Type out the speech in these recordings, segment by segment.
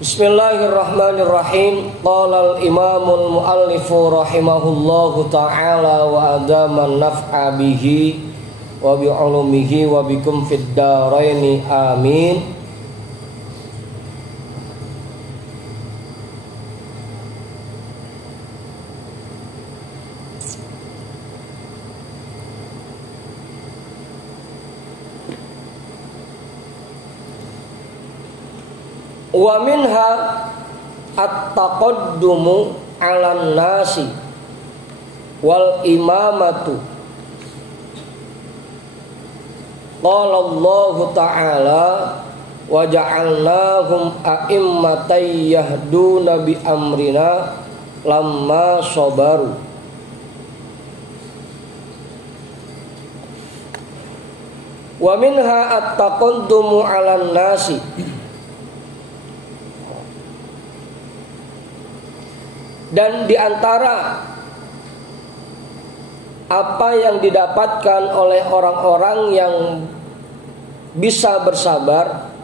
Bismillahirrahmanirrahim. Qala al-imamul muallifu rahimahullahu ta'ala wa adaman naf'a bihi wa bi ulumihi wa bikum fid dharaini amin. Wa minha at-taqaddumu 'alan nasi wal imamatu. Qala Allah ta'ala wa ja'alnahum a'immatan yahduna bi amrina lamma sabaru. Wa minha at-taqaddumu 'alan nasi, dan di antara apa yang didapatkan oleh orang-orang yang bisa bersabar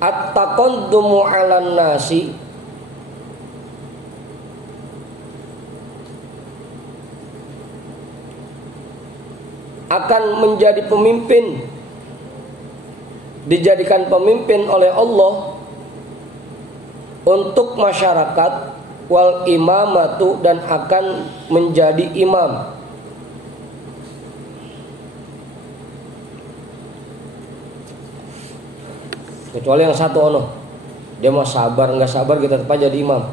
at-taqaddumu 'alan nasi, akan menjadi pemimpin, dijadikan pemimpin oleh Allah untuk masyarakat, wal imamatu, dan akan menjadi imam. Kecuali yang satu dia mau sabar nggak sabar kita tetap jadi imam.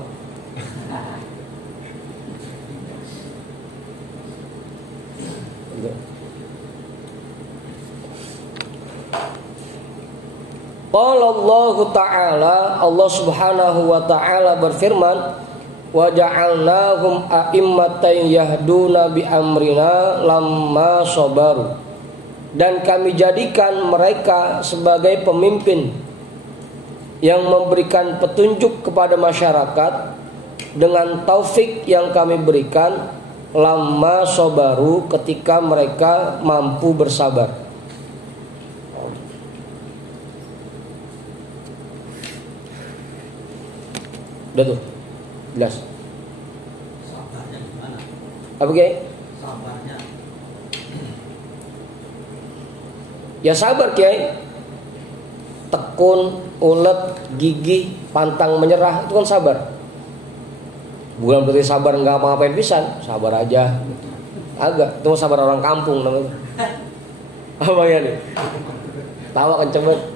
Qala Allah ta'ala, Allah subhanahu wa ta'ala berfirman, wa ja'alnahum a'immatan yahduna bi amrina lamma sabaru, dan kami jadikan mereka sebagai pemimpin yang memberikan petunjuk kepada masyarakat dengan taufik yang kami berikan, lamma sabaru, ketika mereka mampu bersabar. Udah tuh, jelas. Sabarnya gimana? Apa Kiai? Sabarnya. Ya sabar Kiai. Tekun, ulet, gigih, pantang menyerah, itu kan sabar. Bukan berarti sabar nggak apa-apain pisan, sabar aja. Agak, itu sabar orang kampung namanya. Apa ya nih? Tawa kenceng banget.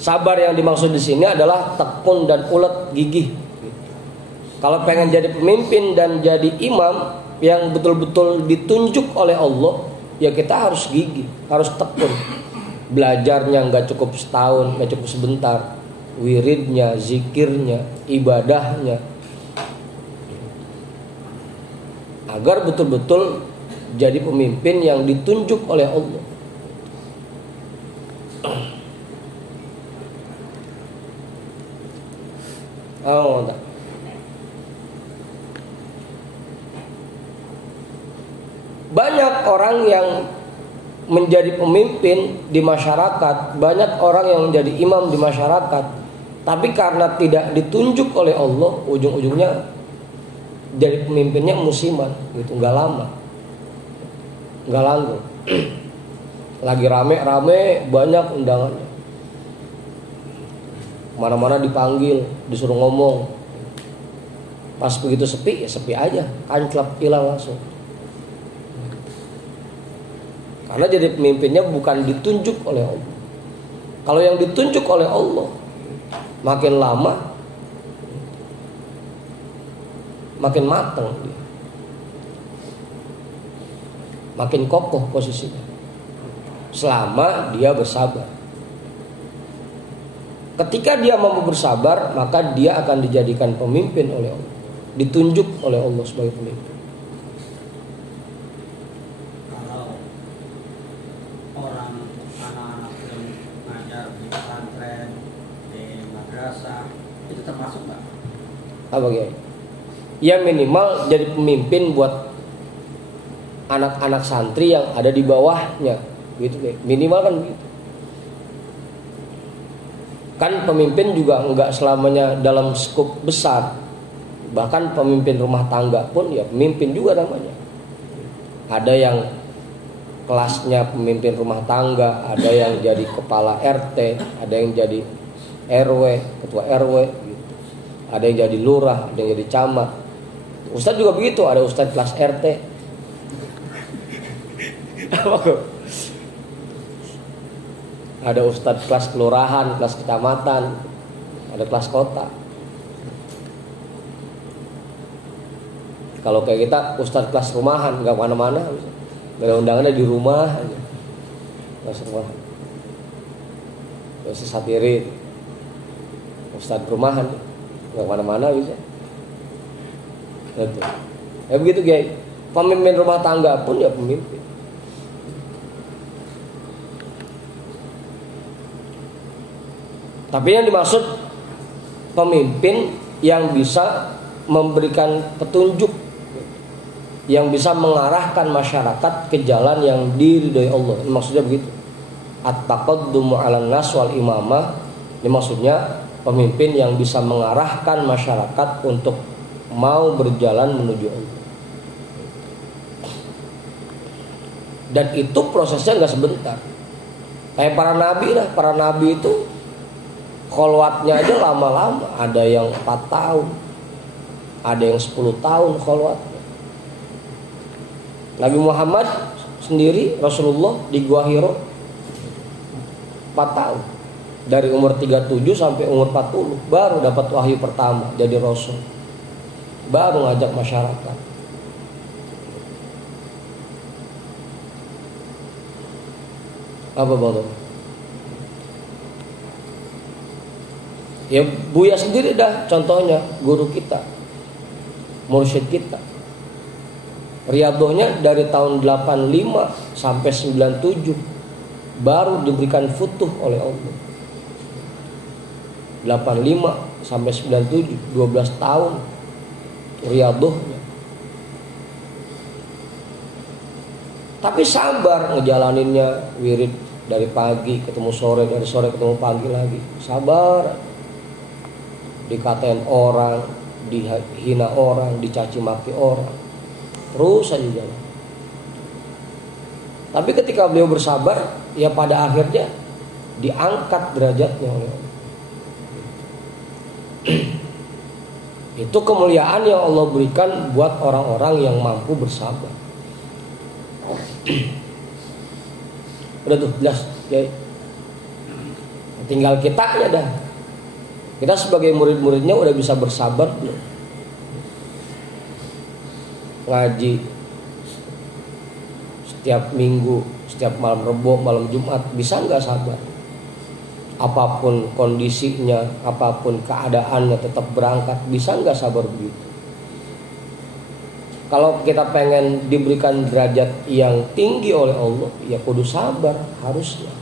Sabar yang dimaksud di sini adalah tekun dan ulet, gigih. Kalau pengen jadi pemimpin dan jadi imam yang betul-betul ditunjuk oleh Allah, ya kita harus gigih, harus tekun. Belajarnya nggak cukup setahun, nggak cukup sebentar. Wiridnya, zikirnya, ibadahnya, agar betul-betul jadi pemimpin yang ditunjuk oleh Allah. Oh, tak. Banyak orang yang menjadi pemimpin di masyarakat, banyak orang yang menjadi imam di masyarakat, tapi karena tidak ditunjuk oleh Allah, ujung-ujungnya jadi pemimpinnya musiman, gitu, nggak lama, nggak langgeng. Lagi rame-rame, banyak undangannya, mana-mana dipanggil, disuruh ngomong. Pas begitu sepi, ya sepi aja, kanclap, hilang langsung. Karena jadi pemimpinnya bukan ditunjuk oleh Allah. Kalau yang ditunjuk oleh Allah, makin lama makin matang dia, makin kokoh posisinya, selama dia bersabar. Ketika dia mampu bersabar, maka dia akan dijadikan pemimpin oleh Allah, ditunjuk oleh Allah sebagai pemimpin. Kalau orang anak-anak yang ngajar di pesantren, di madrasah, itu termasuk nggak? Apa ya? Ya minimal jadi pemimpin buat anak-anak santri yang ada di bawahnya, gitu deh. Minimal kan gitu. Kan pemimpin juga enggak selamanya dalam skup besar. Bahkan pemimpin rumah tangga pun ya pemimpin juga namanya. Ada yang kelasnya pemimpin rumah tangga, ada yang jadi kepala RT, ada yang jadi RW, ketua RW gitu. Ada yang jadi lurah, ada yang jadi camat. Ustadz juga begitu, ada ustadz kelas RT. Ada ustadz kelas kelurahan, kelas kecamatan, ada kelas kota. Kalau kayak kita ustadz kelas rumahan, nggak mana-mana, nggak ada undangannya di rumah aja. Kelas rumahan. Ustadz satiri, ustadz rumahan, nggak mana-mana bisa. Gitu. Ya begitu guys. Pemimpin rumah tangga pun ya pemimpin. Tapi yang dimaksud pemimpin yang bisa memberikan petunjuk, yang bisa mengarahkan masyarakat ke jalan yang diridhoi Allah. Ini maksudnya begitu. At-taqaddumu 'alan nas wal imamah. Ini maksudnya pemimpin yang bisa mengarahkan masyarakat untuk mau berjalan menuju Allah. Dan itu prosesnya nggak sebentar. Kayak para nabi lah, para nabi itu kholwatnya aja lama-lama. Ada yang 4 tahun, ada yang 10 tahun kholwatnya. Nabi Muhammad sendiri, Rasulullah di Gua Hiro 4 tahun. Dari umur 37 sampai umur 40 baru dapat wahyu pertama jadi Rasul. Baru ngajak masyarakat. Apa bang? Ya Buya sendiri dah contohnya, guru kita, mursyid kita. Riyadhahnya dari tahun 85 sampai 97 baru diberikan futuh oleh Allah. 85 sampai 97, 12 tahun riyadhahnya. Tapi sabar ngejalaninnya, wirid dari pagi ketemu sore, dari sore ketemu pagi lagi. Sabar. Dikatain orang, dihina orang, dicaci maki orang. Terus saja jalan. Tapi ketika beliau bersabar, ya pada akhirnya diangkat derajatnya oleh Allah. Itu kemuliaan yang Allah berikan buat orang-orang yang mampu bersabar. Udah tuh jelas ya. Tinggal kitanya dah. Kita sebagai murid-muridnya udah bisa bersabar belum? Ngaji setiap minggu, setiap malam Rebo, malam Jumat, bisa nggak sabar? Apapun kondisinya, apapun keadaannya tetap berangkat, bisa nggak sabar begitu? Kalau kita pengen diberikan derajat yang tinggi oleh Allah, ya kudu sabar harusnya.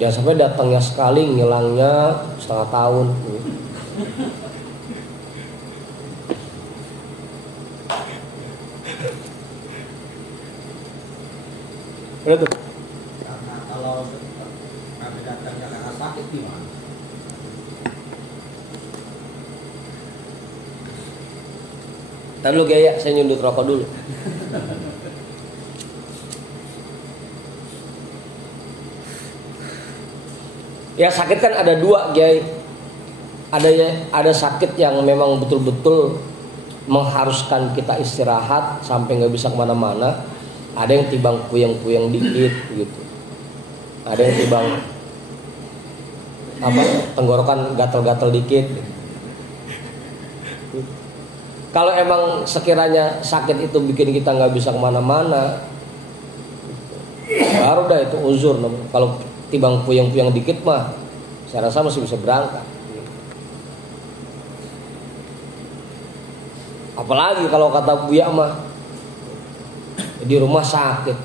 Jangan sampai datangnya sekali, ngilangnya setengah tahun. Udah tuh. Karena kalau kami datangnya karena sakit gimana? Ntar lu gaya, saya nyundut rokok dulu. Ya sakit kan ada dua, Gay. Ada sakit yang memang betul-betul mengharuskan kita istirahat sampai nggak bisa kemana-mana. Ada yang tibang puyeng-puyeng dikit gitu. Ada yang tibang tenggorokan gatal-gatal dikit. Kalau emang sekiranya sakit itu bikin kita nggak bisa kemana-mana, baru dah itu uzur. Kalau tibang puyeng-puyeng dikit mah, saya rasa masih bisa berangkat. Apalagi kalau kata Buya mah, di rumah sakit,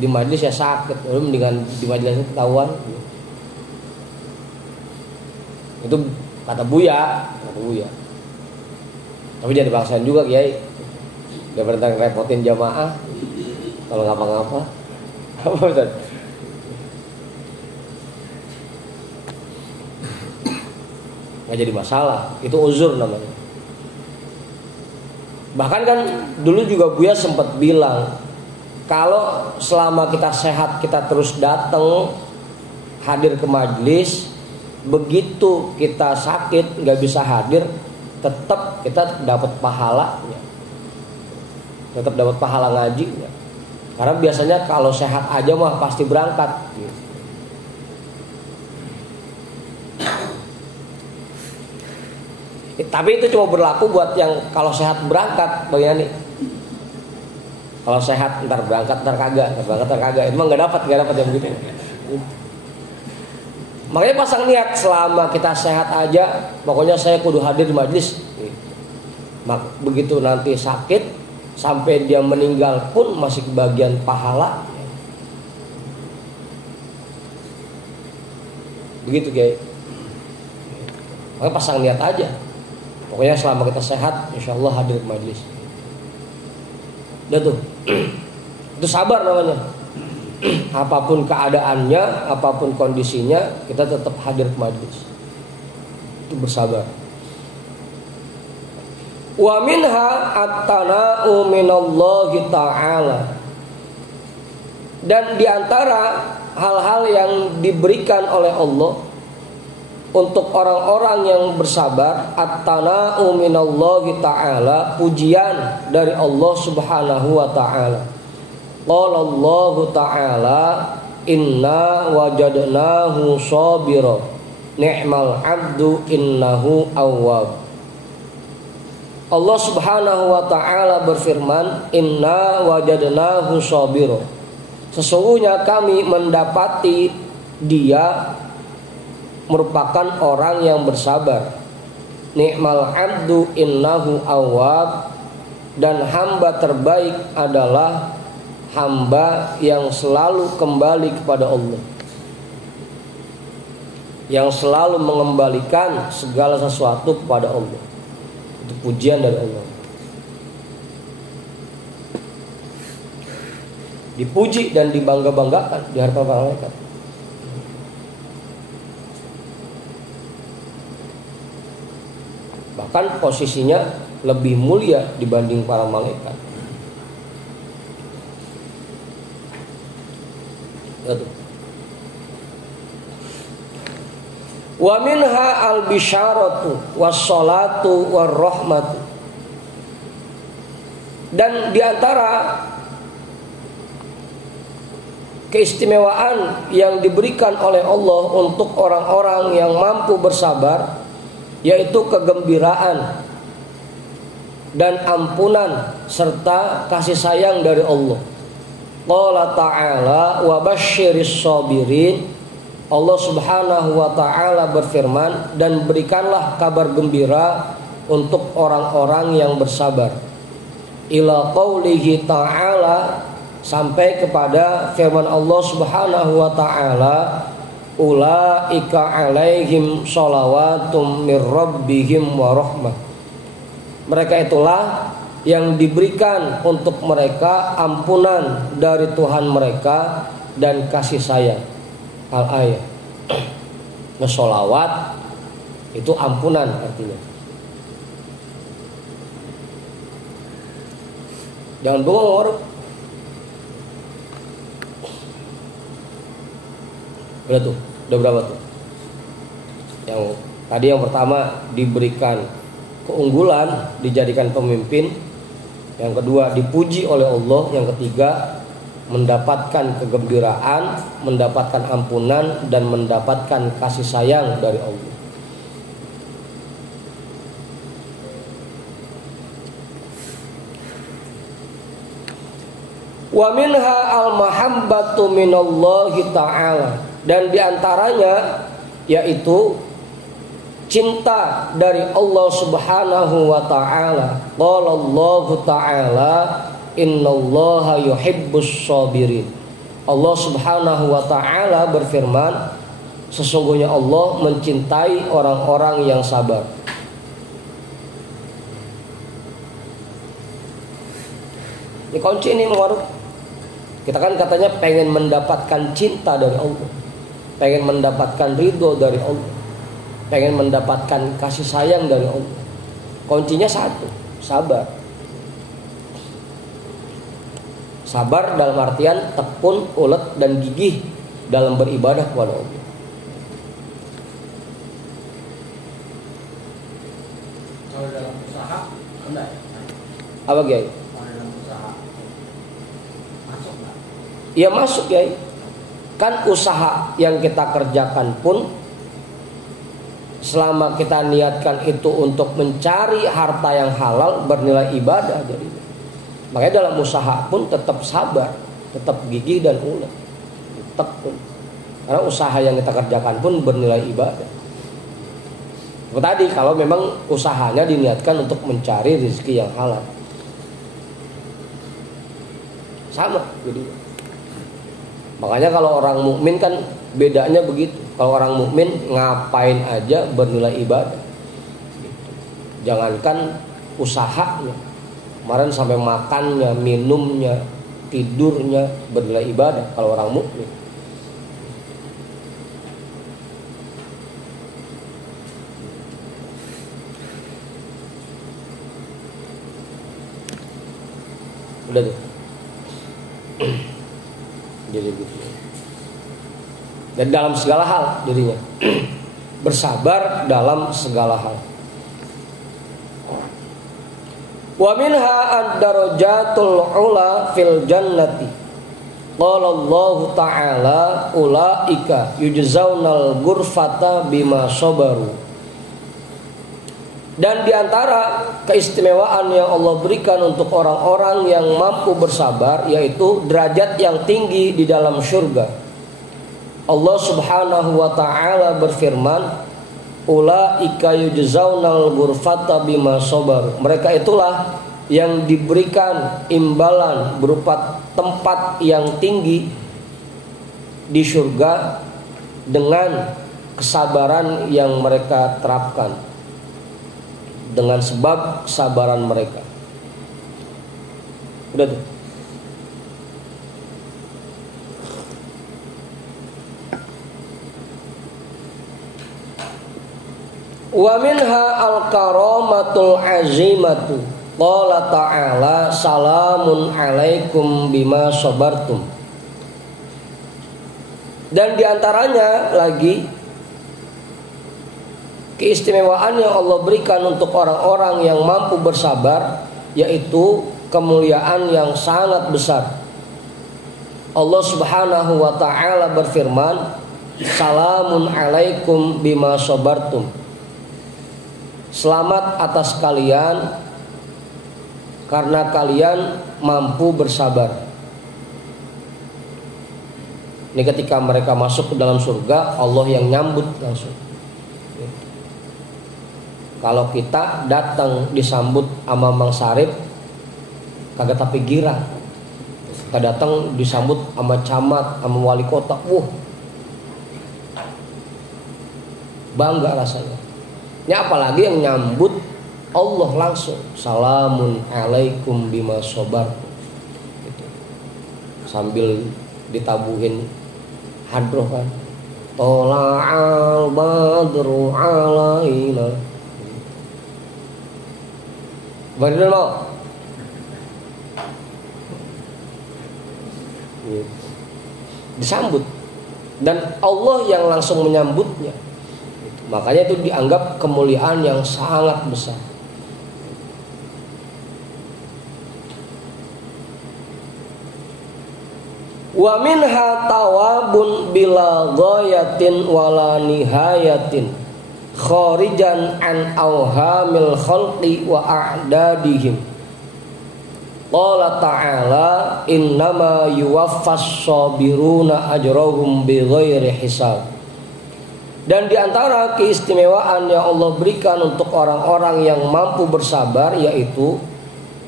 di majelis ya sakit, lalu mendingan di majelisnya ketahuan. Itu kata Buya. Tapi jangan dipaksain juga, Kiai. daripada repotin jamaah kalau ngapa-ngapa. Apa Ustaz? Nggak jadi masalah, itu uzur namanya. Bahkan kan dulu juga Buya sempat bilang, kalau selama kita sehat kita terus datang hadir ke majelis, begitu kita sakit nggak bisa hadir, tetap kita dapat pahalanya, tetap dapat pahala ngajinya. Karena biasanya kalau sehat aja mah pasti berangkat. Tapi itu cuma berlaku buat yang kalau sehat berangkat, bagian nih. Kalau sehat ntar berangkat ntar kagak, itu mah nggak dapat yang begitu. Makanya pasang niat selama kita sehat aja, pokoknya saya kudu hadir di majelis. Begitu nanti sakit sampai dia meninggal pun masih kebagian pahala. Begitu guys. Makanya pasang niat aja. Pokoknya selama kita sehat, insya Allah hadir ke majelis. Udah tuh. Itu sabar namanya. Apapun keadaannya, apapun kondisinya, kita tetap hadir ke majelis. Itu bersabar. Wa minha at-tana'u minallahi ta'ala. Dan diantara hal-hal yang diberikan oleh Allah untuk orang-orang yang bersabar, at-tana'u minallahi ta'ala, pujian dari Allah Subhanahu wa ta'ala. Qala Allah ta'ala, inna wajadnahu sabira, ni'mal 'abdu innahu awwab. Allah Subhanahu wa ta'ala berfirman, inna wajadnahu sabira, sesungguhnya kami mendapati dia merupakan orang yang bersabar. Ni'mal 'abdu innahu awwab, dan hamba terbaik adalah hamba yang selalu kembali kepada Allah, yang selalu mengembalikan segala sesuatu kepada Allah. Itu pujian dari Allah. Dipuji dan dibangga-banggakan di hadapan para malaikat. Bahkan posisinya lebih mulia dibanding para malaikat. Wa minha al-bisyaratu was-salatu war-rahmatu. Dan diantara keistimewaan yang diberikan oleh Allah untuk orang-orang yang mampu bersabar, yaitu kegembiraan dan ampunan serta kasih sayang dari Allah. Qala ta'ala wa basyiris sabirin. Allah Subhanahu wa ta'ala berfirman, dan berikanlah kabar gembira untuk orang-orang yang bersabar. Ila qaulihi ta'ala, sampai kepada firman Allah Subhanahu wa ta'ala, ulaika alaihim shalawatum mir rabbihim wa rahmah. Mereka itulah yang diberikan untuk mereka ampunan dari Tuhan mereka dan kasih sayang. Al-ayat. Ngesolawat itu ampunan artinya. Jangan bohong orang. Udah tuh, udah berapa tuh? Yang tadi yang pertama diberikan keunggulan, dijadikan pemimpin. Yang kedua dipuji oleh Allah. Yang ketiga mendapatkan kegembiraan, mendapatkan ampunan, dan mendapatkan kasih sayang dari Allah. Wa minha al-mahabbatu minallahi ta'ala, dan diantaranya yaitu cinta dari Allah Subhanahu wa ta'ala. Qala Allah ta'ala, innallaha yuhibbus sabirin. Allah Subhanahu wa ta'ala berfirman, sesungguhnya Allah mencintai orang-orang yang sabar. Ini kunci ini warung. Kita kan katanya pengen mendapatkan cinta dari Allah, pengen mendapatkan ridho dari Allah, pengen mendapatkan kasih sayang dari Allah. Kuncinya satu, sabar. Sabar dalam artian tekun, ulet, dan gigih dalam beribadah kepada Allah. Kalau dalam usaha, enggak ya? Apa Kiai? Kalau dalam usaha, masuk nggak? Ya masuk Kiai. Kan usaha yang kita kerjakan pun selama kita niatkan itu untuk mencari harta yang halal bernilai ibadah jadinya. Makanya dalam usaha pun tetap sabar, tetap gigih dan ulet. Tekun. Karena usaha yang kita kerjakan pun bernilai ibadah. Tadi kalau memang usahanya diniatkan untuk mencari rezeki yang halal. Sama jadi. Makanya kalau orang mukmin kan bedanya begitu. Kalau orang mukmin ngapain aja bernilai ibadah. Jangankan usahanya, kemarin sampai makannya, minumnya, tidurnya bernilai ibadah kalau orang mukmin. Udah tuh. Jadi gitu. Dan dalam segala hal dirinya bersabar dalam segala hal. Wa minha ad-darajatul ula fil jannati. Qala Allah Ta'ala ulaika yujzaunal ghurfata bima sabaru. Dan diantara keistimewaan yang Allah berikan untuk orang-orang yang mampu bersabar, yaitu derajat yang tinggi di dalam surga. Allah Subhanahu wa Ta'ala berfirman, ulaika yujzaunal ghurfata bima sabaru. Mereka itulah yang diberikan imbalan berupa tempat yang tinggi di surga dengan kesabaran yang mereka terapkan, dengan sebab kesabaran mereka. Udah tuh. Wa minha al-karamatul azimatu. Qala ta'ala salamun alaikum bima sabartum. Dan diantaranya lagi keistimewaan yang Allah berikan untuk orang-orang yang mampu bersabar, yaitu kemuliaan yang sangat besar. Allah Subhanahu wa Ta'ala berfirman, salamun alaikum bima sabartum. Selamat atas kalian karena kalian mampu bersabar. Ini ketika mereka masuk ke dalam surga, Allah yang nyambut langsung. Kalau kita datang disambut sama Mang Sarip, kagak tapi girang. Kita datang disambut sama camat, sama wali kota, bangga rasanya. Ini apalagi yang nyambut Allah langsung, salamun alaikum bima sabartum. Gitu. Sambil ditabuhin hadroh kan, tola'al badru alaina. Bener mau? Disambut, dan Allah yang langsung menyambutnya. Makanya itu dianggap kemuliaan yang sangat besar. Wa minha tawabun bila ghayatin wala nihayatin kharijan an awhamil khalqi wa a'dadihim. Qala ta'ala innama yuwaffas sabiruna ajrahum bighairi hisab. Dan diantara keistimewaan yang Allah berikan untuk orang-orang yang mampu bersabar, yaitu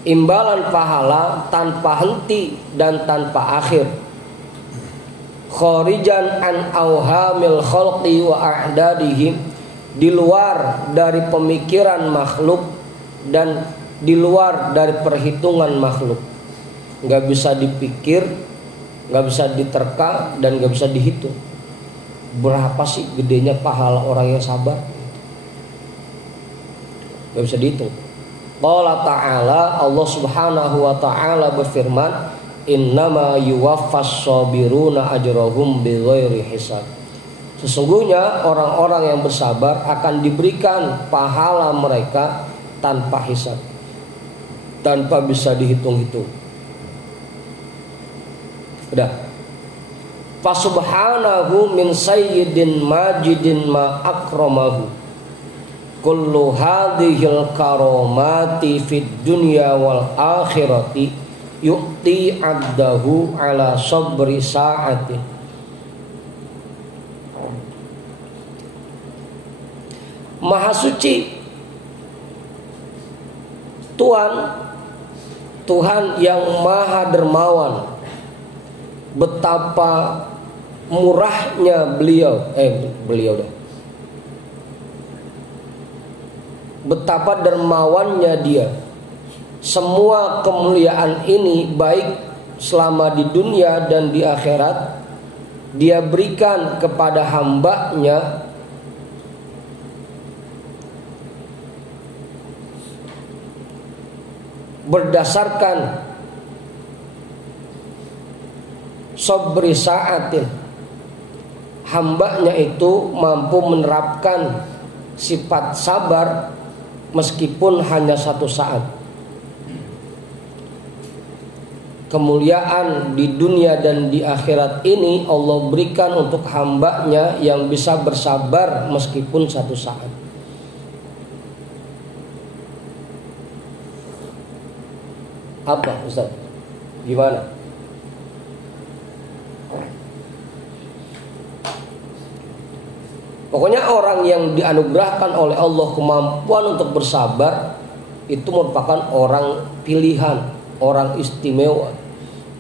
imbalan pahala tanpa henti dan tanpa akhir. Kharijan an awhamil khalqi wa a'dadihim, di luar dari pemikiran makhluk dan di luar dari perhitungan makhluk. nggak bisa dipikir, nggak bisa diterka, dan nggak bisa dihitung. Berapa sih gedenya pahala orang yang sabar? Nggak bisa dihitung. Qala ta'ala, Allah subhanahu wa ta'ala berfirman, innama yuwaffas sabiruna ajrahum bighairi hisab. Sesungguhnya orang-orang yang bersabar akan diberikan pahala mereka tanpa hisab, tanpa bisa dihitung-hitung. Udah. Fasubhanahu min sayyidin majidin ma akramahu. Kullu hadhil karamati fid dunya wal akhirati yu'ti abdahu ala sabri sa'ati. Maha suci Tuhan yang maha dermawan, betapa murahnya beliau betapa dermawannya dia. Semua kemuliaan ini baik selama di dunia dan di akhirat dia berikan kepada hambanya berdasarkan sabri sa'atin. Hambanya itu mampu menerapkan sifat sabar meskipun hanya satu saat. Kemuliaan di dunia dan di akhirat ini Allah berikan untuk hambanya yang bisa bersabar meskipun satu saat. Apa Ustaz? Gimana? Pokoknya orang yang dianugerahkan oleh Allah kemampuan untuk bersabar itu merupakan orang pilihan, orang istimewa.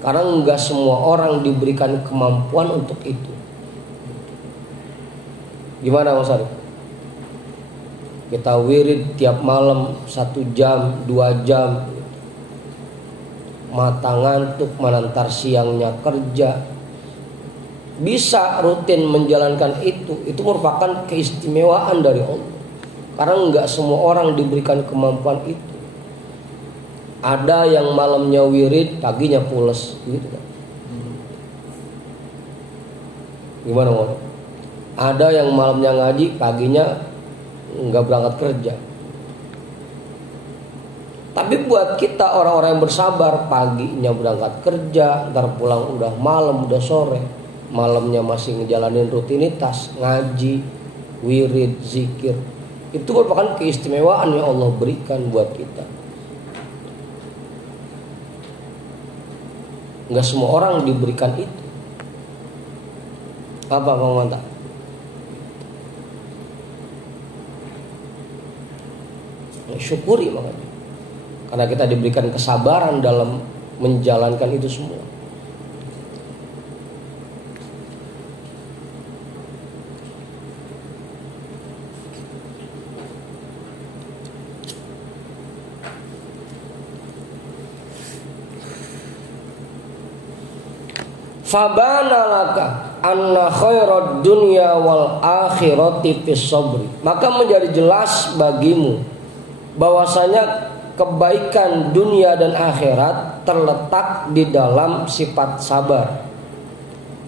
Karena enggak semua orang diberikan kemampuan untuk itu. Gimana Mas Arif? Kita wirid tiap malam 1 jam, 2 jam, mata ngantuk, menantar siangnya kerja, bisa rutin menjalankan itu merupakan keistimewaan dari Allah. Karena enggak semua orang diberikan kemampuan itu. Ada yang malamnya wirid, paginya pules, gitu kan? Gimana mau? Ada yang malamnya ngaji, paginya enggak berangkat kerja. Tapi buat kita orang-orang yang bersabar, paginya berangkat kerja, ntar pulang udah malam, udah sore, malamnya masih ngejalanin rutinitas, ngaji, wirid, zikir. Itu merupakan keistimewaan yang Allah berikan buat kita. Nggak semua orang diberikan itu. Apa Bang Manta? Syukuri makanya. Karena kita diberikan kesabaran dalam menjalankan itu semua. Fabana laka anna khairad dunya wal akhirati fis sabri. Maka menjadi jelas bagimu bahwasanya kebaikan dunia dan akhirat terletak di dalam sifat sabar.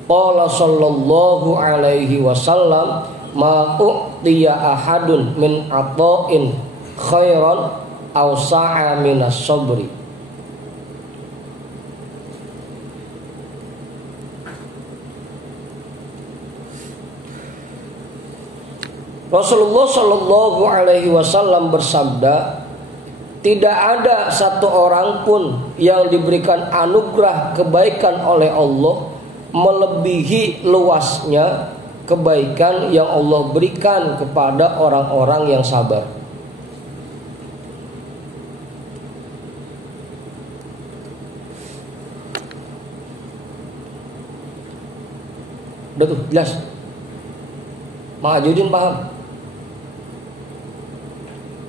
Qala sallallahu alaihi wasallam, ma u'tiya ahadun min ata'in khairan aw sa'a minas sabri. Rasulullah sallallahu alaihi wasallam bersabda, tidak ada satu orang pun yang diberikan anugerah kebaikan oleh Allah melebihi luasnya kebaikan yang Allah berikan kepada orang-orang yang sabar. Udah tuh jelas. Mahajudin paham.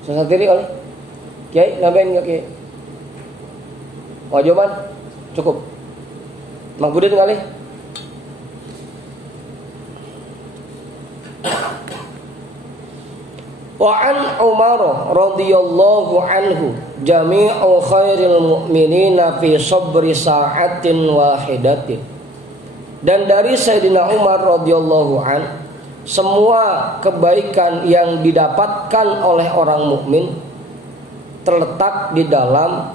Saya sendiri oleh Kiai, ngapain nggak Kiai? Wajoban? Cukup. Mang Budin kali. Wa an Umar radhiyallahu anhu jami'u khairil mu'minina fi sabri sa'atin wahidatin. Dan dari Sayyidina Umar radhiyallahu an, semua kebaikan yang didapatkan oleh orang mukmin terletak di dalam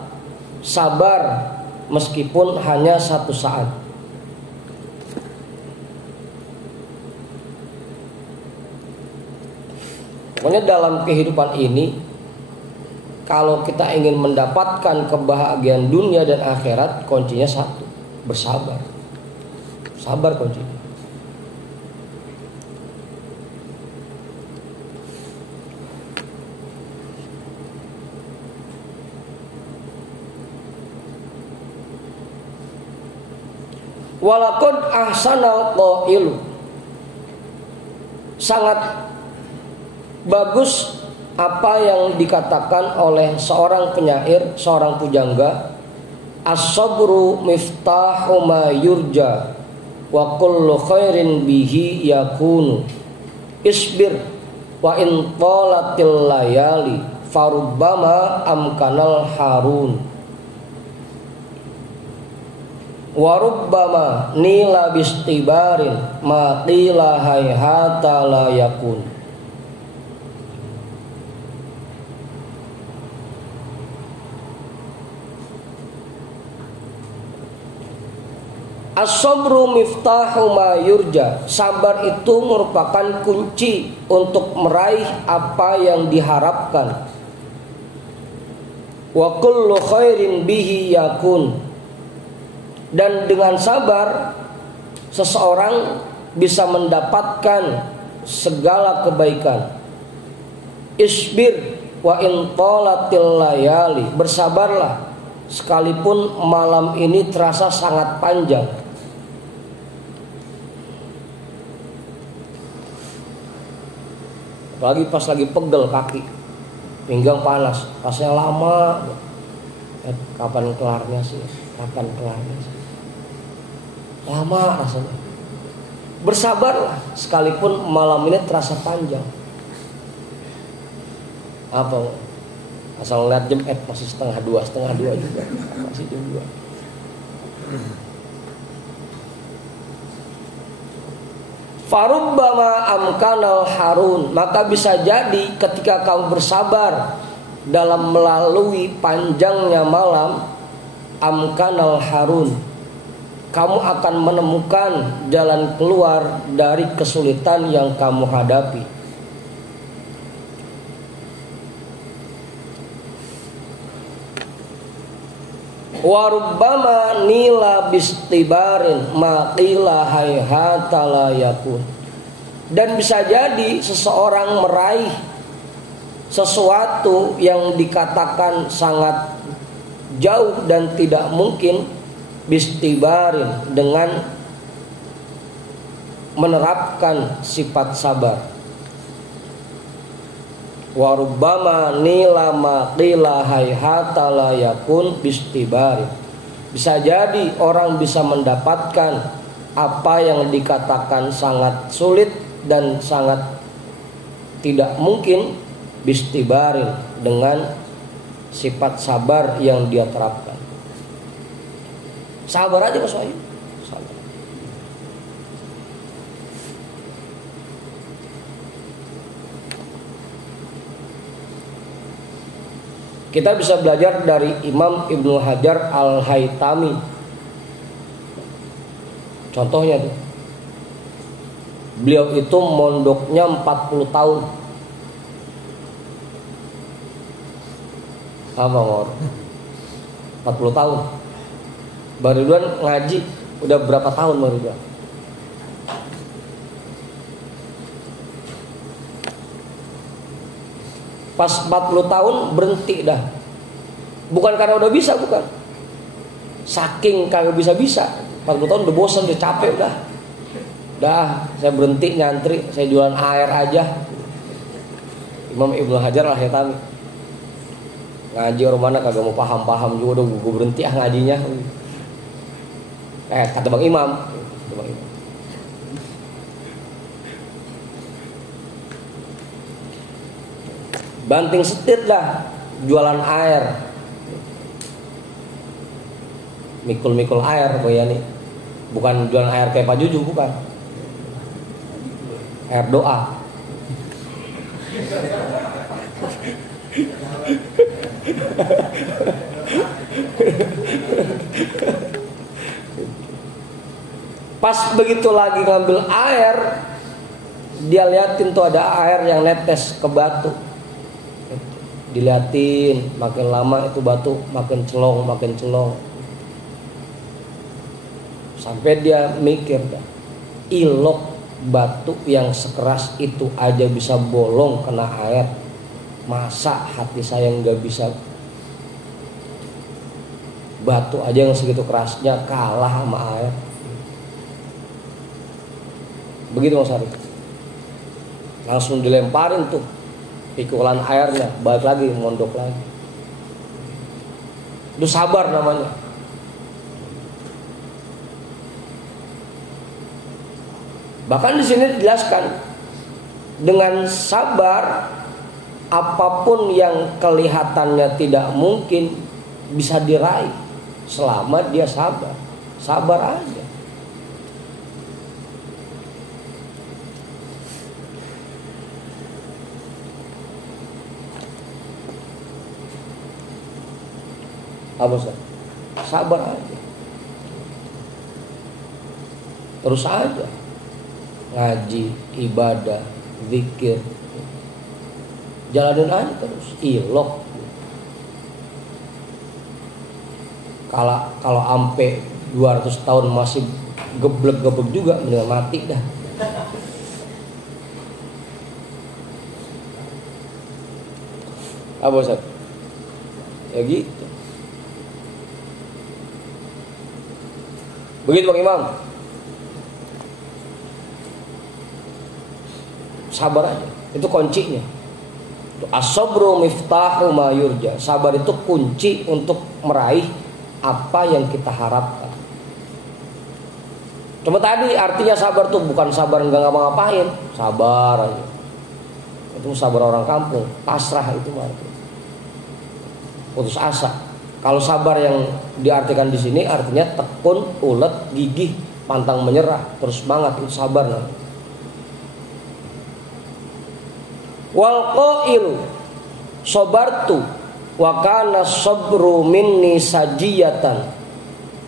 sabar meskipun hanya satu saat. Pokoknya dalam kehidupan ini, kalau kita ingin mendapatkan kebahagiaan dunia dan akhirat, kuncinya satu, bersabar. Sabar kuncinya. Walaqad ahsanal qailu, sangat bagus apa yang dikatakan oleh seorang penyair, seorang pujangga, as-sabru miftahu ma yurja wa kullu khairin bihi yakunu isbir wa in talatil layali farubbama amkanal harun wa rubbama nila bistibarin ma qila hayhata la yakun. As-sabru miftahu ma yurja. Sabar itu merupakan kunci untuk meraih apa yang diharapkan. Wa kullu khairin bihi yakun. Dan dengan sabar seseorang bisa mendapatkan segala kebaikan. Isbir wa in talatil layali. Bersabarlah sekalipun malam ini terasa sangat panjang. Apalagi pas lagi pegel kaki, pinggang panas, pasnya lama. Kapan kelarnya sih? Kapan kelarnya sih? Lama rasanya. Bersabarlah sekalipun malam ini terasa panjang. Apa? Asal lihat jam masih setengah dua juga, masih jam 2. Farubbama amkanal harun, maka bisa jadi ketika kamu bersabar dalam melalui panjangnya malam, amkanal harun, kamu akan menemukan jalan keluar dari kesulitan yang kamu hadapi. Warubbama nila bistibarin maqila hayhata la yakun. Dan bisa jadi seseorang meraih sesuatu yang dikatakan sangat jauh dan tidak mungkin bistibarin, dengan menerapkan sifat sabar. Warubbama nila maqila hayhata la yakun bistibari. Bisa jadi orang bisa mendapatkan apa yang dikatakan sangat sulit dan sangat tidak mungkin bistibarin, dengan sifat sabar yang dia terapkan. Sabar aja Mas Wahyu. Sabar. Kita bisa belajar dari Imam Ibnu Hajar Al-Haytami. Contohnya tuh, beliau itu mondoknya 40 tahun. Apa Mor? 40 tahun. Baru duluan ngaji udah berapa tahun baru duluan? Pas 40 tahun berhenti dah. Bukan karena udah bisa, bukan. Saking kagak bisa-bisa. 40 tahun udah bosan, udah capek udah. Dah, saya berhenti nyantri, saya jualan air aja. Imam Ibnu Hajar Al-Haytami. Ngaji orang mana kagak mau paham-paham juga, udah gue berhenti ngajinya. Kata Bang Imam. Kata Bang Imam. Banting setir dah, jualan air, mikul air, nih. Bukan jualan air kayak Pak Juju, bukan. Air doa. Pas begitu lagi ngambil air, dia liatin tuh ada air yang netes ke batu. Diliatin, makin lama itu batu makin celong. Sampai dia mikir, ilok batu yang sekeras itu aja bisa bolong kena air. Masa hati saya nggak bisa? Batu aja yang segitu kerasnya kalah sama air. Begitu Mas Arif. Langsung dilemparin tuh pikulan airnya, balik lagi, mondok lagi. Itu sabar namanya. Bahkan di sini dijelaskan, dengan sabar apapun yang kelihatannya tidak mungkin bisa diraih selama dia sabar. Sabar aja. Apa Ustaz? Sabar aja. Terus aja ngaji, ibadah, zikir, jalanin aja terus. Ilok. Kalau ampe 200 tahun masih geblek-geblek juga, mendingan mati dah. Apa Ustaz? Ya gitu. Begitu Bang Imam. Sabar aja. Itu kuncinya. As-sabru miftahu ma yurja. Sabar itu kunci untuk meraih apa yang kita harapkan. Cuma tadi artinya sabar tuh bukan sabar enggak ngapa-ngapain. Sabar aja. Itu sabar orang kampung. Pasrah itu mah. Putus asa. Kalau sabar yang diartikan di sini artinya tekun, ulet, gigih, pantang menyerah, terus semangat, itu sabar. Wal qailu sabartu wa kana sabru minni sajiyatan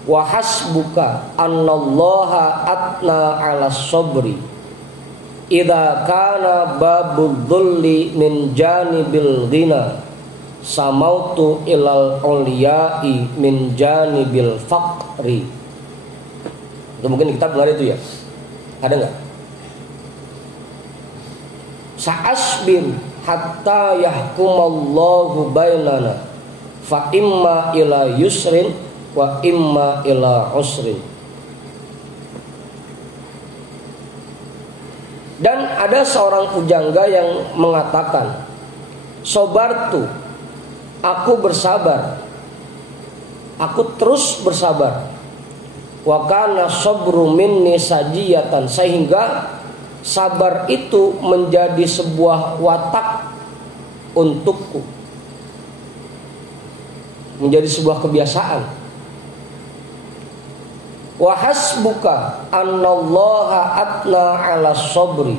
wa hasbuka annallaha atna 'ala sabri idza kana babul dhulli min janibil ghina samautu ilal uliyai min janibil faqri. Itu mungkin kita dengar itu ya. Ada enggak? Sa'asbir hatta yahkumallahu bainana fa imma ila yusrin wa imma ila usrin. Dan ada seorang pujangga yang mengatakan, "Sobartu, aku bersabar, aku terus bersabar. Wa kana sabru minni sajiyatan, sehingga sabar itu menjadi sebuah watak untukku, menjadi sebuah kebiasaan. Wa hasbuka annallaha atna 'ala sabri."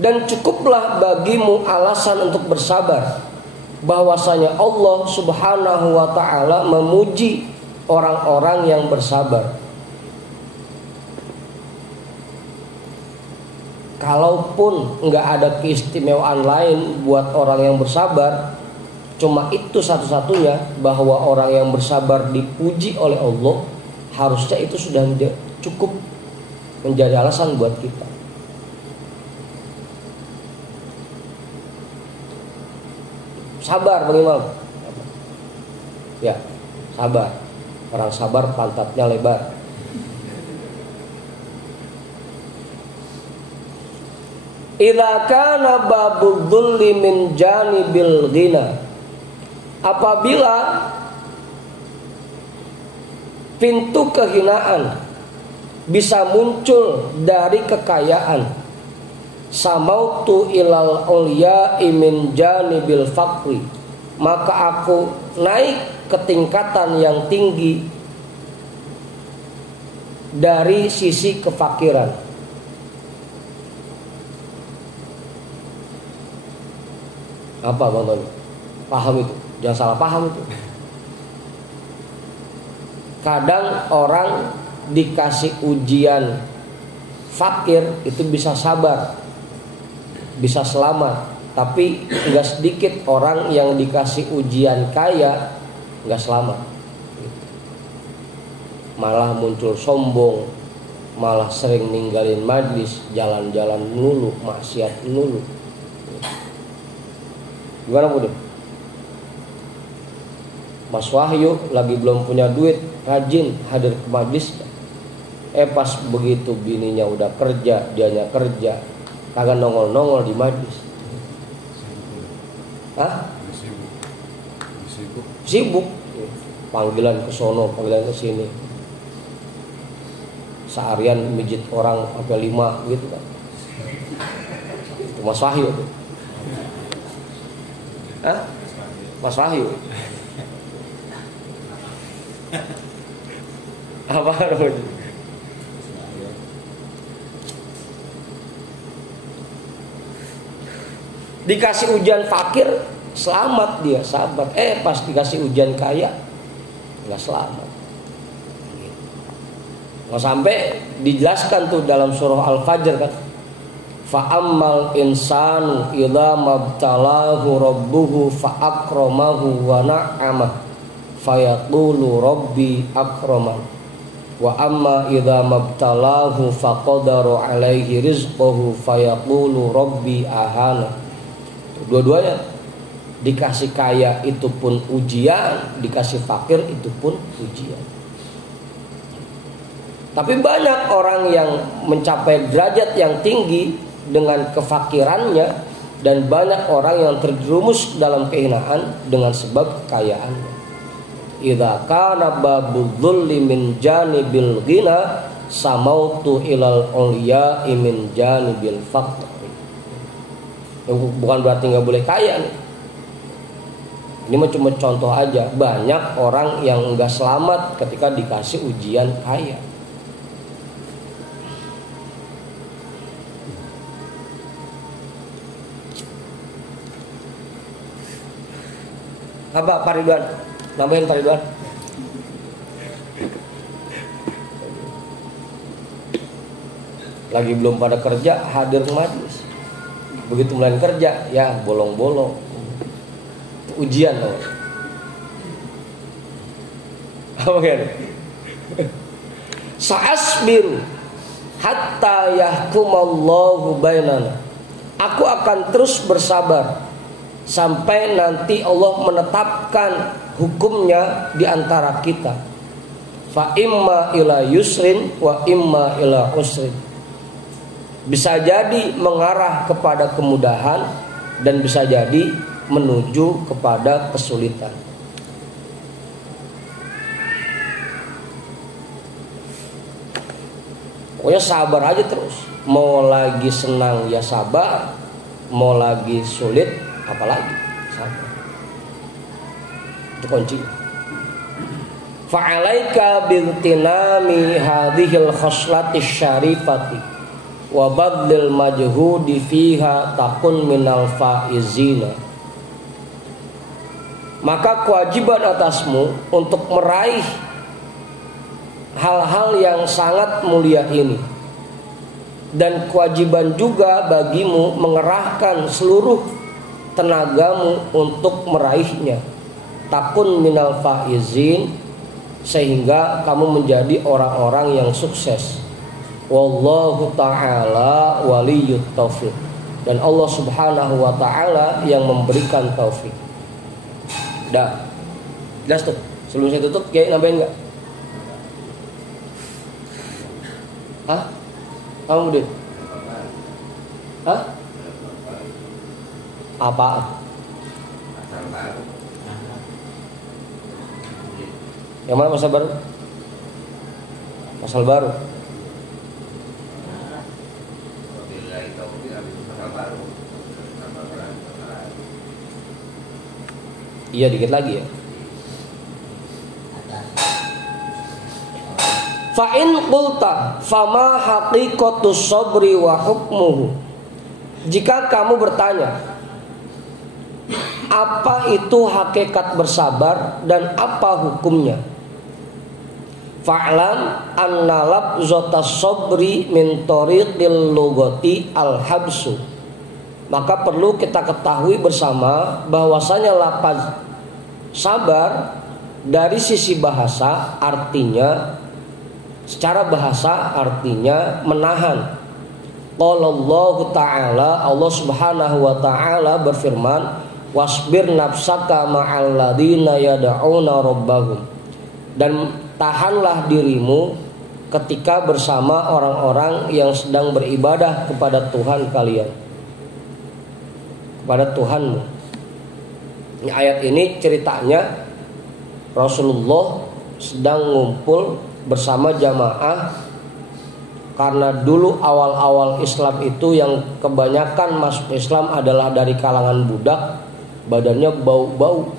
Dan cukuplah bagimu alasan untuk bersabar, bahwasanya Allah Subhanahu wa ta'ala memuji orang-orang yang bersabar. Kalaupun nggak ada keistimewaan lain buat orang yang bersabar, cuma itu satu-satunya, bahwa orang yang bersabar dipuji oleh Allah, harusnya itu sudah cukup menjadi alasan buat kita. Sabar bagaimana? Ya, sabar. Orang sabar pantatnya lebar. idza kana babul dhulli min janibil ghina, apabila pintu kehinaan bisa muncul dari kekayaan, samautu ilal ulya'i min janibil faqri, maka aku naik ke tingkatan yang tinggi dari sisi kefakiran. Apa Bang Tony? Paham itu? Jangan salah paham itu. Kadang orang dikasih ujian fakir itu bisa sabar, bisa selamat. Tapi nggak sedikit orang yang dikasih ujian kaya nggak selamat, malah muncul sombong, malah sering ninggalin majlis, jalan-jalan melulu, maksiat melulu. Gimana Budi? Mas Wahyu lagi belum punya duit, rajin hadir ke majlis. Pas begitu bininya udah kerja, dianya kerja, kagak nongol-nongol di majlis. Hah? Sibuk. Panggilan ke sono, panggilan ke sini. Seharian mijit orang sampai 5 gitu kan. Itu Mas Wahyu tuh. Hah? Mas Wahyu. Apa namanya? Dikasih ujian fakir selamat dia, sabar. Pas dikasih ujian kaya nggak selamat. Nggak sampai dijelaskan tuh dalam surah Al-Fajr kan. Fa'ammal insanu idza mabtalahu rabbuhu fa'akramahu wa na'amah fayaqulu rabbi akraman wa amma idza mabtalahu faqadara alaihi rizqahu fayaqulu rabbi ahana. Dua-duanya, dikasih kaya itu pun ujian, dikasih fakir itu pun ujian. Tapi banyak orang yang mencapai derajat yang tinggi dengan kefakirannya, dan banyak orang yang terjerumus dalam kehinaan dengan sebab kekayaannya. Idza kana babul dhulli min janibil ghina samautu ilal ulya'i min janibil faqr. Bukan berarti nggak boleh kaya nih. Ini mah cuma contoh aja. Banyak orang yang nggak selamat ketika dikasih ujian kaya. Apa Pak Ridwan? Nambahin Pak Ridwan. Lagi belum pada kerja, hadir ke majlis. Begitu mulai kerja, ya bolong-bolong. Ujian loh. Apa kan? Sa'asbiru hatta yahkumallahu bainana. Aku akan terus bersabar sampai nanti Allah menetapkan hukumnya di antara kita. Fa imma ila yusrin wa imma ila usrin. Bisa jadi mengarah kepada kemudahan dan bisa jadi menuju kepada kesulitan. Pokoknya sabar aja terus. Mau lagi senang ya sabar, mau lagi sulit apalagi sabar. Itu kunci. Fa'alaika bintinami hadhil khoslati syarifati wa badlil majhudi fiha takun minal faizina. Maka kewajiban atasmu untuk meraih hal-hal yang sangat mulia ini, dan kewajiban juga bagimu mengerahkan seluruh tenagamu untuk meraihnya. Takun minal faizin, sehingga kamu menjadi orang-orang yang sukses. Wallahu ta'ala waliyut taufiq, dan Allah subhanahu wa ta'ala yang memberikan taufik. Dah, jelas tuh. Sebelum saya tutup, Kiai nambahin nggak? Hah? Kamu deh? Hah? Apa? Pasal baru. Yang mana pasal baru? Pasal baru. Wabillahi taufiq, habis itu pasal baru. Pasal baru. Iya, dikit lagi ya. Fa in qulta fama haqiqatus sabri wa hukmuhu. Jika kamu bertanya, apa itu hakikat bersabar dan apa hukumnya? Fa'lam anna lafzatas sabri min tariqil lughati al-habsu. Maka perlu kita ketahui bersama bahwasanya lafaz sabar dari sisi bahasa artinya, secara bahasa artinya menahan. Qala Allah Ta'ala, Allah Subhanahu wa Ta'ala berfirman, wasbir nafsaka ma'al ladzina yad'una rabbahum. Dan tahanlah dirimu ketika bersama orang-orang yang sedang beribadah kepada Tuhan kalian, kepada Tuhanmu. Ini ayat ini ceritanya Rasulullah sedang ngumpul bersama jamaah, karena dulu awal-awal Islam itu yang kebanyakan masuk Islam adalah dari kalangan budak, badannya bau-bau.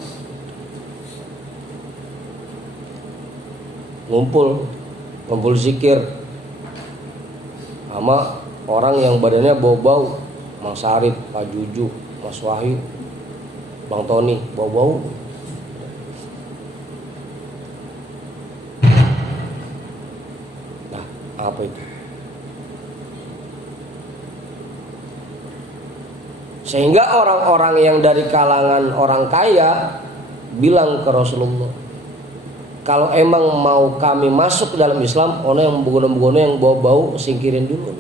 Ngumpul zikir sama orang yang badannya bau-bau. Mang Sarip, Pak Juju, Mas Wahyu, Bang Tony, bau-bau. Nah, apa itu? Sehingga orang-orang yang dari kalangan orang kaya bilang ke Rasulullah, kalau emang mau kami masuk ke dalam Islam, ono yang begono-begono yang bau-bau singkirin dulu.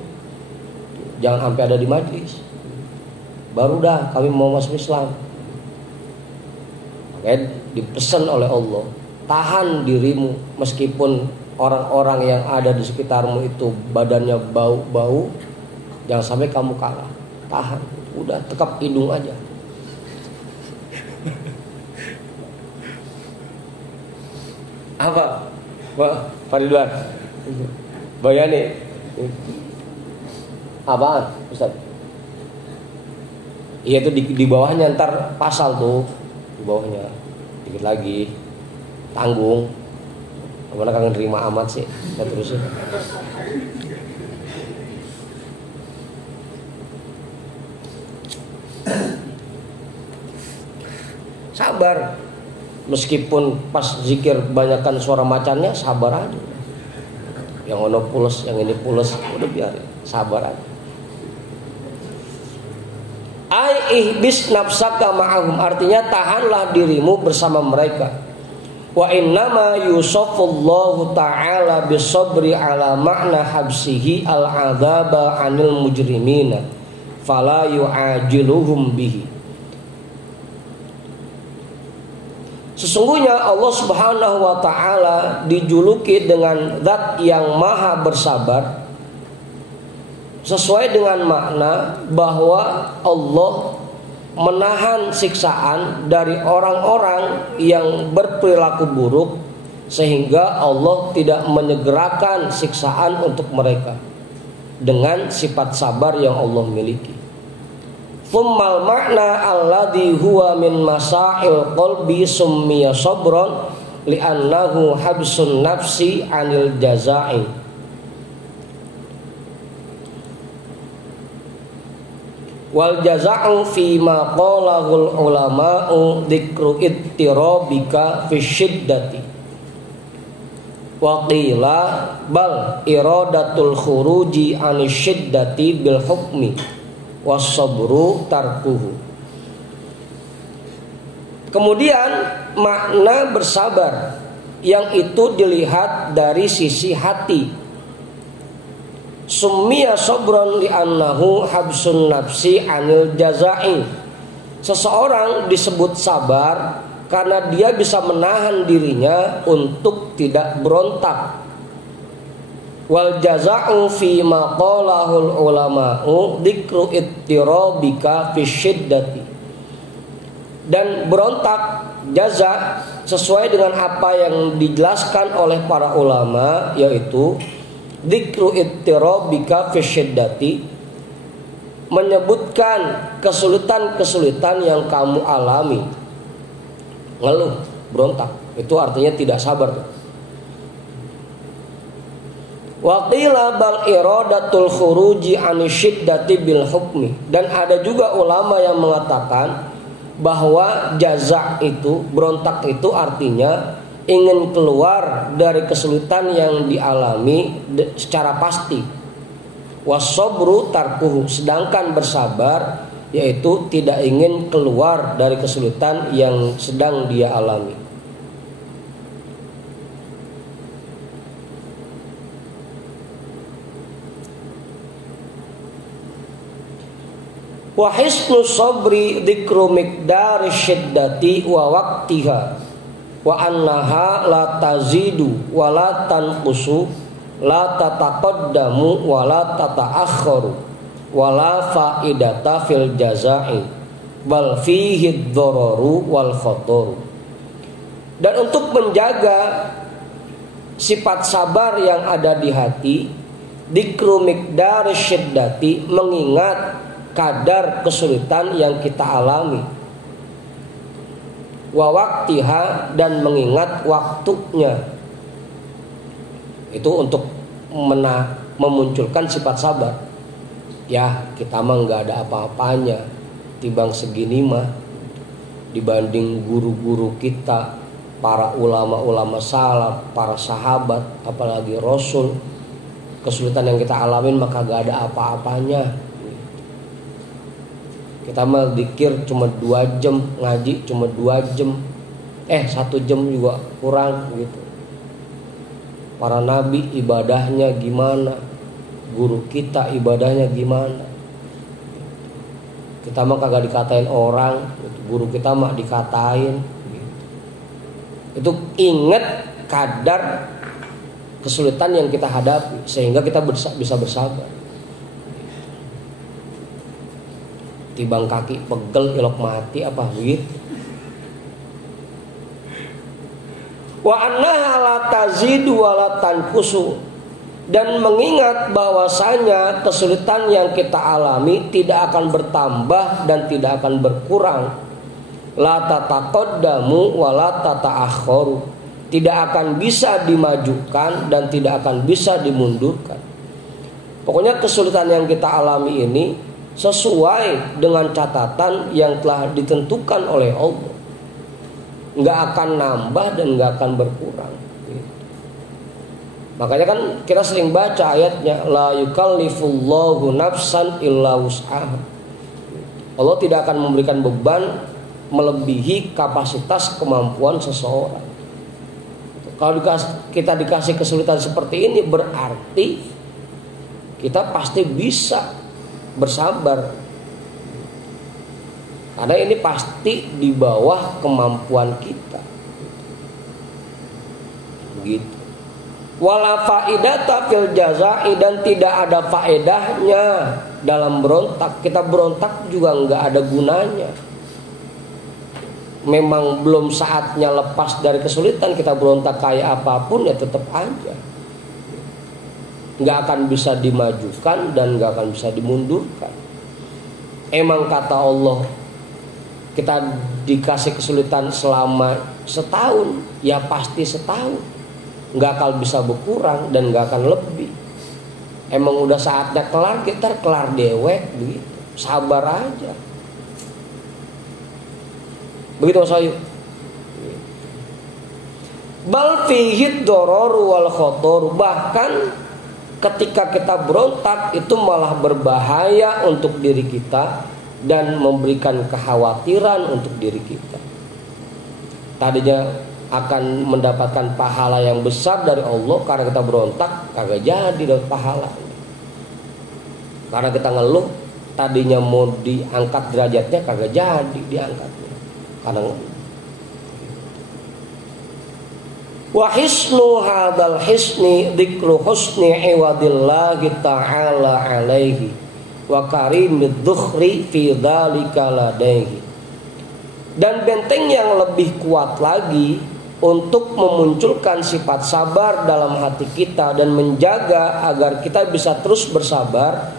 Jangan sampai ada di majlis. Baru dah kami mau masuk Islam. Makanya dipesan oleh Allah, tahan dirimu meskipun orang-orang yang ada di sekitarmu itu badannya bau-bau, jangan sampai kamu kalah. Tahan, udah tekap hidung aja. Apa? Pak Faridwan, Bayani, apaan Ustaz? Iya itu di bawahnya, ntar pasal tuh di bawahnya, dikit lagi, tanggung. Kemana kangen terima amat sih? Kita terusin. Sabar. Meskipun pas zikir banyakkan suara macannya, sabar aja. Yang ono pules, yang ini pules, udah biarin, sabar aja. Ai ihbis nafsaka ma'ahum, artinya tahanlah dirimu bersama mereka. Wa innama yusafullahu ta'ala bisabri ala ma'na habsihi al-'adzaba 'anil mujrimina fala yu'ajiluhum bihi. Sesungguhnya Allah Subhanahu wa ta'ala dijuluki dengan zat yang maha bersabar, sesuai dengan makna bahwa Allah menahan siksaan dari orang-orang yang berperilaku buruk, sehingga Allah tidak menyegerakan siksaan untuk mereka dengan sifat sabar yang Allah miliki. Tsummal makna alladhi huwa min masail qalbi summiya sabran li'annahu habsun nafsi 'anil jaza'i. Wal jaza'u fi ma qalahul ulama'u dzikru ittirabika fi syiddati wa qila bal iradatul khuruji 'ani syiddati bil hukmi was sabru tarkuhu. Kemudian makna bersabar yang itu dilihat dari sisi hati. Summiya sabran li'annahu habsun nafsi 'anil jaza'i. Seseorang disebut sabar karena dia bisa menahan dirinya untuk tidak berontak. Wal jaza'u fi ma qalahul ulama'u dzikru ittirabika fi syiddati. Dan berontak jaza sesuai dengan apa yang dijelaskan oleh para ulama, yaitu dzikru ittirabika fi syiddati, menyebutkan kesulitan-kesulitan yang kamu alami. Ngeluh, berontak, itu artinya tidak sabar. Wa qila bal iradatul khuruji an syiddati bil hukmi, dan ada juga ulama yang mengatakan bahwa jaza itu, berontak itu artinya ingin keluar dari kesulitan yang dialami secara pasti. Wasobru tarkuhu, sedangkan bersabar yaitu tidak ingin keluar dari kesulitan yang sedang dia alami. Wa hisnu sabri dzikru miqdari syiddati wa waqtiha wa annaha la tazidu wa la tanqusu la tataqaddamu wa la tata'akhkharu wa la faidata fil jazai bal fihi dhararu wal khataru. Dan untuk menjaga sifat sabar yang ada di hati, dzikru miqdari syiddati, mengingat kadar kesulitan yang kita alami, wa waqtiha, dan mengingat waktunya. Itu untuk memunculkan sifat sabar. Ya, kita mah nggak ada apa-apanya timbang segini mah dibanding guru-guru kita, para ulama-ulama salaf, para sahabat, apalagi Rasul. Kesulitan yang kita alamin maka nggak ada apa-apanya. Kita mah zikir cuma 2 jam, ngaji cuma 2 jam, 1 jam juga kurang gitu. Para nabi ibadahnya gimana, guru kita ibadahnya gimana. Kita mah kagak dikatain orang, guru kita mah dikatain gitu. Itu ingat kadar kesulitan yang kita hadapi sehingga kita bisa bersabar. Tibang kaki pegel ilok mati apa begitu. Wa annaha la tazidu wa la tanqusu, dan mengingat bahwasanya kesulitan yang kita alami tidak akan bertambah dan tidak akan berkurang. La tataqaddamu wa la tata'akhkharu, tidak akan bisa dimajukan dan tidak akan bisa dimundurkan. Pokoknya kesulitan yang kita alami ini sesuai dengan catatan yang telah ditentukan oleh Allah, nggak akan nambah dan nggak akan berkurang. Makanya kan kita sering baca ayatnya, la yukallifullahu nafsan illa wus'aha. Allah tidak akan memberikan beban melebihi kapasitas kemampuan seseorang. Kalau kita dikasih kesulitan seperti ini, berarti kita pasti bisa bersabar, karena ini pasti di bawah kemampuan kita. Begitu. Wala faidata fil jazai, dan tidak ada faedahnya dalam berontak. Kita berontak juga nggak ada gunanya. Memang belum saatnya lepas dari kesulitan, kita berontak kayak apapun ya tetap aja nggak akan bisa dimajukan dan nggak akan bisa dimundurkan. Emang kata Allah, kita dikasih kesulitan selama setahun, ya pasti setahun, nggak akan bisa berkurang dan nggak akan lebih. Emang udah saatnya kelar, kita kelar dewek begitu, sabar aja. Begitu Mas Ayu. Bal fihi dhararu wal khataru, bahkan ketika kita berontak itu malah berbahaya untuk diri kita dan memberikan kekhawatiran untuk diri kita. Tadinya akan mendapatkan pahala yang besar dari Allah, karena kita berontak kagak jadi dapat pahala. Karena kita ngeluh, tadinya mau diangkat derajatnya kagak jadi diangkatnya. Karena wa hisnu hadzal hisni dzikru husni iwadillahi ta'ala alaihi wa karimid dhukhri fi dzalika ladaihi. Dan benteng yang lebih kuat lagi untuk memunculkan sifat sabar dalam hati kita dan menjaga agar kita bisa terus bersabar,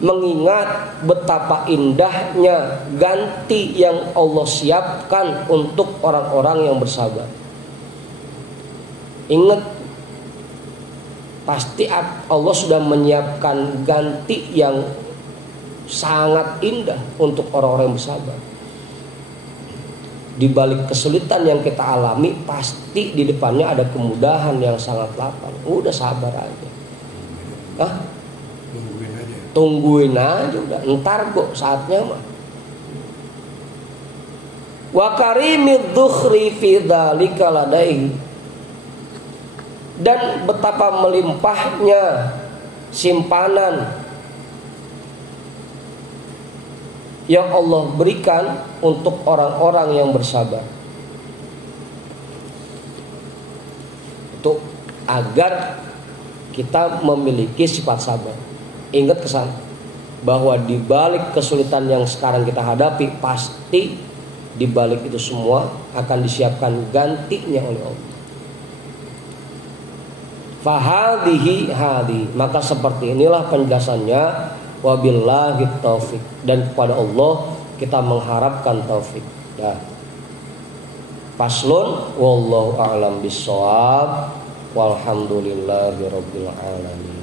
mengingat betapa indahnya ganti yang Allah siapkan untuk orang-orang yang bersabar. Ingat, pasti Allah sudah menyiapkan ganti yang sangat indah untuk orang-orang yang bersabar. Di balik kesulitan yang kita alami, pasti di depannya ada kemudahan yang sangat lapang. Udah sabar aja. Hah? Tungguin aja udah. Ntar kok saatnya mah. Wa karimid dhukhri fi dzalika ladaihi. Dan betapa melimpahnya simpanan yang Allah berikan untuk orang-orang yang bersabar. Itu agar kita memiliki sifat sabar. Ingat kesan bahwa di balik kesulitan yang sekarang kita hadapi, pasti di balik itu semua akan disiapkan gantinya oleh Allah. Fahadhihi hadi, maka seperti inilah penjelasannya. Wabillahi taufik, dan kepada Allah kita mengharapkan taufik. Ya. Faslun wallahu a'lam bissawab walhamdulillahi rabbil alamin.